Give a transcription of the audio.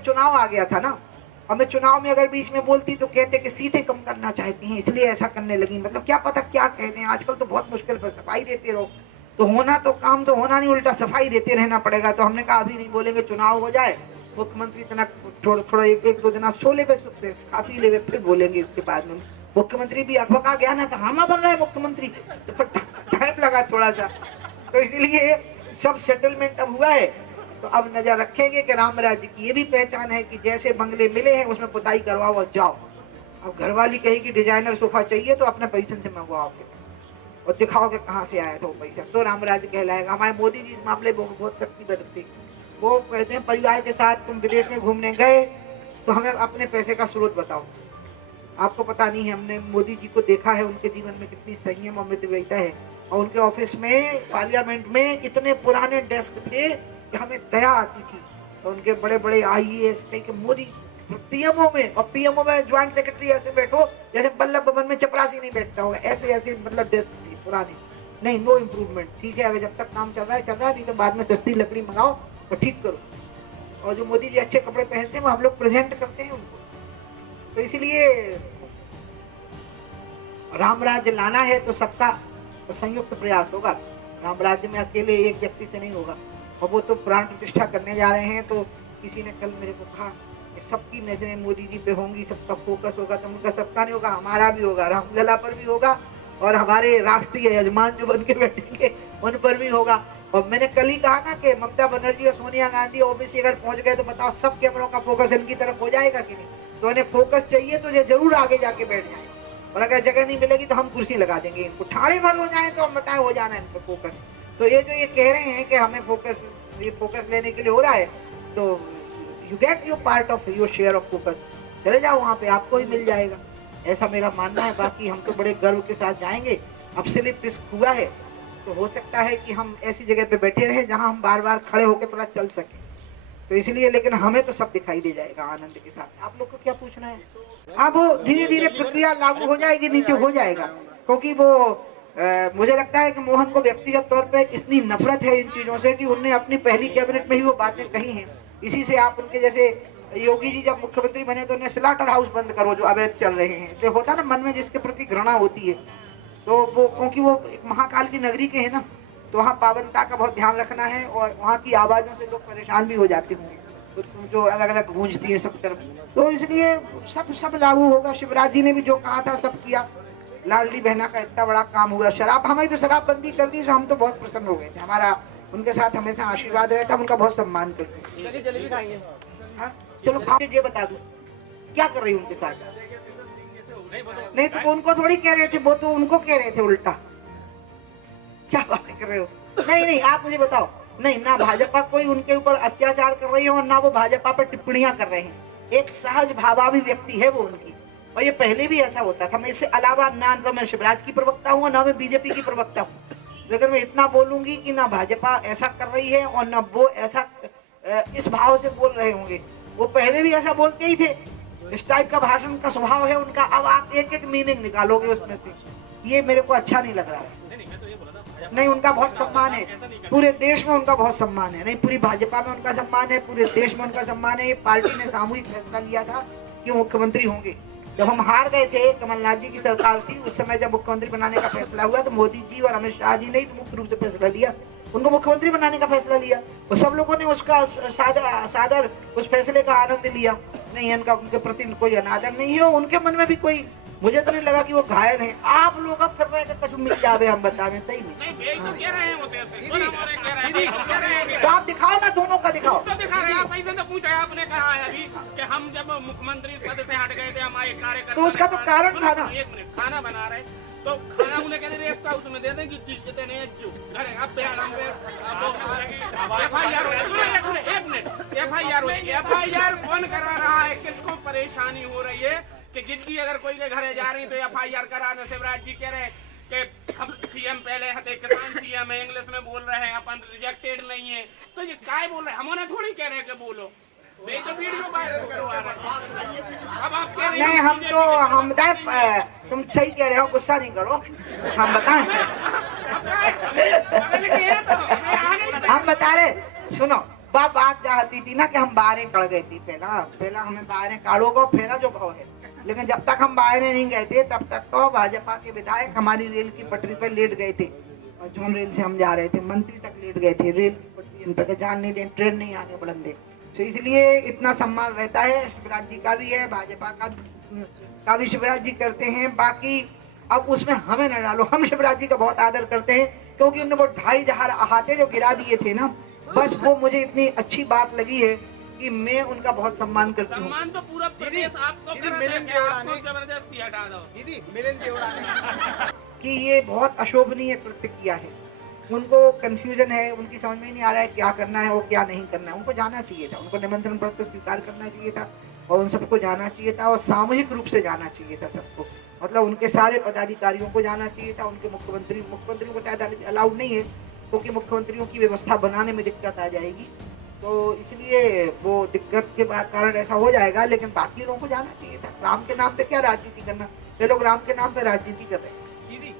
चुनाव आ गया था ना, और मैं चुनाव में अगर बीच में बोलती तो कहते कि सीटें कम करना चाहती हैं इसलिए ऐसा करने लगी। मतलब क्या पता क्या कहते हैं, आजकल तो बहुत मुश्किल पर सफाई देते रहो तो होना तो काम तो होना नहीं, उल्टा सफाई देते रहना पड़ेगा। तो हमने कहा अभी नहीं बोलेंगे, चुनाव हो जाए, मुख्यमंत्री इतना थोड़ा एक दो दिन सोले पे सुख से खा पी ले, फिर बोलेंगे इसके बाद में। मुख्यमंत्री भी अखबका गया ना, कहाँ बन रहा है मुख्यमंत्री, तो फिर टाइम लगा थोड़ा सा। तो इसीलिए सब सेटलमेंट अब हुआ है, तो अब नजर रखेंगे कि राम राज्य की ये भी पहचान है कि जैसे बंगले मिले हैं उसमें पुताई करवाओ और जाओ। अब घरवाली कहेगी डिजाइनर सोफा चाहिए तो अपने पैसे से मंगवाओगे और दिखाओगे कहाँ से आया था वो पैसा, तो राम राज्य कहलाएगा। हमारे मोदी जी इस मामले में बहुत सख्ती बरतते, वो कहते हैं परिवार के साथ तुम विदेश में घूमने गए तो हमें अपने पैसे का स्रोत बताओ। आपको पता नहीं है, हमने मोदी जी को देखा है, उनके जीवन में कितनी संयम और मितव्ययिता है। और उनके ऑफिस में पार्लियामेंट में इतने पुराने डेस्क थे कि हमें दया आती थी। तो उनके बड़े बड़े IAS कहीं के मोदी पीएमओ में, और पीएमओ में ज्वाइंट सेक्रेटरी ऐसे बैठो जैसे बल्लभ भवन में चपरासी नहीं बैठता होगा, ऐसे ऐसे मतलब डेस्क थी पुरानी। नहीं, नो इम्प्रूवमेंट, ठीक है, अगर जब तक काम चल रहा है नहीं तो बाद में सस्ती लकड़ी मंगाओ और ठीक करो। और जो मोदी जी अच्छे कपड़े पहनते हैं वो हम लोग प्रेजेंट करते हैं उनको। तो इसीलिए राम राज्य लाना है तो सबका संयुक्त प्रयास होगा। राम राज्य में अकेले एक व्यक्ति से नहीं होगा, और वो तो प्राण प्रतिष्ठा करने जा रहे हैं। तो किसी ने कल मेरे को कहा कि सबकी नजरें मोदी जी पे होंगी, सबका फोकस होगा, तो उनका सबका नहीं होगा, हमारा भी होगा, रामलला पर भी होगा और हमारे राष्ट्रीय यजमान जो बन के बैठेंगे उन पर भी होगा। और मैंने कल ही कहा ना कि ममता बनर्जी और सोनिया गांधी ओबीसी अगर पहुंच गए तो बताओ सब कैमरों का फोकस इनकी तरफ हो जाएगा कि नहीं। तो इन्हें फोकस चाहिए तो ये जरूर आगे जाके बैठ जाए, और अगर जगह नहीं मिलेगी तो हम कुर्सी लगा देंगे इनको, ठाणे भर हो जाए तो हम बताएं हो जाना है इनको फोकस। तो ये जो ये कह रहे हैं कि हमें फोकस, ये फोकस लेने के लिए हो रहा है, तो you get your part of your share of focus, चले जाओ वहाँ पे, आपको ही मिल जाएगा, ऐसा मेरा मानना है। बाकी हम तो बड़े गर्व के साथ जाएंगे। अब स्लिप डिस्क हुआ है तो हो सकता है कि हम ऐसी जगह पे बैठे रहें जहाँ हम बार बार खड़े होकर थोड़ा चल सकें, तो इसलिए, लेकिन हमें तो सब दिखाई दे जाएगा आनंद के साथ। आप लोग को क्या पूछना है? अब वो धीरे धीरे प्रक्रिया लागू हो जाएगी, नीचे हो जाएगा, क्योंकि वो मुझे लगता है कि मोहन को व्यक्तिगत तौर पे इतनी नफरत है इन चीजों से कि उन्होंने अपनी पहली कैबिनेट में ही वो बातें कही हैं। इसी से आप उनके जैसे योगी जी जब मुख्यमंत्री बने तो उन्हें स्लॉटर हाउस बंद करो जो अवैध चल रहे हैं, तो होता ना मन में जिसके प्रति घृणा होती है, तो वो क्योंकि वो एक महाकाल की नगरी के है ना, तो वहाँ पावनता का बहुत ध्यान रखना है, और वहाँ की आवाजों से लोग परेशान भी हो जाते होंगे तो जो अलग अलग गूंजती है सब तरफ, तो इसलिए सब लागू होगा। शिवराज जी ने भी जो कहा था सब किया, लाडली बहना का इतना बड़ा काम हुआ। शराब, हमें तो शराबबंदी कर दी तो हम तो बहुत प्रसन्न हो गए थे, हमारा उनके साथ हमेशा आशीर्वाद रहता, उनका बहुत सम्मान करते। चलिए जलेबी खाएंगे। हाँ चलो खा, ये बता दो क्या कर रही उनके साथ? नहीं तो वो उनको थोड़ी कह रहे थे, वो तो उनको कह रहे थे उल्टा। क्या बातें कर रहे हो? नहीं आप मुझे बताओ, नहीं ना भाजपा कोई उनके ऊपर अत्याचार कर रही है और ना वो भाजपा पर टिप्पणियां कर रहे हैं। एक सहज भावाभी व्यक्ति है वो उनकी, और ये पहले भी ऐसा होता था। मैं इससे अलावा ना तो मैं शिवराज की प्रवक्ता हूँ ना मैं बीजेपी की प्रवक्ता हूँ, लेकिन मैं इतना बोलूंगी कि ना भाजपा ऐसा कर रही है और ना वो ऐसा इस भाव से बोल रहे होंगे। वो पहले भी ऐसा बोलते ही थे, इस टाइप का भाषण का स्वभाव है उनका। अब आप एक एक मीनिंग निकालोगे उसमें से, ये मेरे को अच्छा नहीं लग रहा है। नहीं, उनका बहुत सम्मान है, पूरे देश में उनका बहुत सम्मान है। नहीं, पूरी भाजपा में उनका सम्मान है, पूरे देश में उनका सम्मान है। ये पार्टी ने सामूहिक फैसला लिया था कि मुख्यमंत्री होंगे। जब हम हार गए थे, कमलनाथ जी की सरकार थी, उस समय जब मुख्यमंत्री बनाने का फैसला हुआ तो मोदी जी और अमित शाह जी ने तो मुख्य रूप से फैसला लिया, उनको मुख्यमंत्री बनाने का फैसला लिया, और सब लोगों ने उसका सादर उस फैसले का आनंद लिया। नहीं, इनका उनके प्रति कोई अनादर नहीं है, उनके मन में भी कोई, मुझे तो नहीं लगा कि वो घायल है। आप लोग अब फिर रहे कुछ मिल जावे, हम बता रहे सही में। तो आप दिखाओ ना, दोनों का दिखाओ। तो दिखा रहे हैं, पैसे तो पूछा आपने कहा है अभी कि हम जब मुख्यमंत्री पद से हट गए थे हमारे कार्यकर्ता, तो उसका तो कारण था ना। एक मिनट, खाना बना रहे तो खाना उन्हें कहते रेस्ट हाउस में दे दें कि जितने नहीं घरे अब बयान हम FIR कौन करा रहा है, किसको परेशानी हो रही है कि जिसकी अगर कोई के घरे जा रही तो FIR कराना। शिवराज जी कह रहे हैं कि हम CM पहले हथे, किसान CM है, इंग्लिश में बोल रहे हैं, अपन रिजेक्टेड नहीं है, तो ये काय बोल रहे हैं? हम उन्हें थोड़ी कह रहे हैं कि बोलो, तो वीडियो वायरल करवा रहे हैं। अब आप कह रहे हैं नहीं, हम तुम सही कह रहे हो, गुस्सा नहीं करो, हम बताएं। हम बता रहे, सुनो, बात चाहती थी ना कि हम बाहर कड़ गए थे, पहला हमें बाहर काड़ोगा फेरा जो भाव है। लेकिन जब तक हम बाहर नहीं गए थे तब तक तो भाजपा के विधायक हमारी रेल की पटरी पर लेट गए थे। जोन रेल से हम जा रहे थे, मंत्री तक लेट गए थे, रेल की पटरी इन पर जान नहीं दे, ट्रेन नहीं आगे बढ़न दे। तो इसलिए इतना सम्मान रहता है, शिवराज जी का भी है, भाजपा का भी शिवराज जी करते हैं। बाकी अब उसमें हमें न डालो, हम शिवराज जी का बहुत आदर करते हैं क्योंकि उन्होंने वो 2,500 अहाते जो गिरा दिए थे ना, बस वो मुझे इतनी अच्छी बात लगी है कि मैं उनका बहुत सम्मान करती हूँ। सम्मान तो पूरा प्रदेश आपको कर रहा है कि आपको जबरदस्ती हटा दो। दीदी मिलिंद देवड़ा कि ये बहुत अशोभनीय कृत्य किया है। उनको कंफ्यूजन है, उनकी समझ में नहीं आ रहा है क्या करना है और क्या नहीं करना है। उनको जाना चाहिए था, उनको निमंत्रण पत्र स्वीकार करना चाहिए था और उन सबको जाना चाहिए था और सामूहिक रूप से जाना चाहिए था सबको। मतलब उनके सारे पदाधिकारियों को जाना चाहिए था, उनके मुख्यमंत्रियों को शायद अलाउड नहीं है क्योंकि मुख्यमंत्रियों की व्यवस्था बनाने में दिक्कत आ जाएगी, तो इसलिए वो दिक्कत के कारण ऐसा हो जाएगा। लेकिन बाकी लोगों को जाना चाहिए था। राम के नाम पे क्या राजनीति करना, ये लोग राम के नाम पे राजनीति कर रहे हैं। दीदी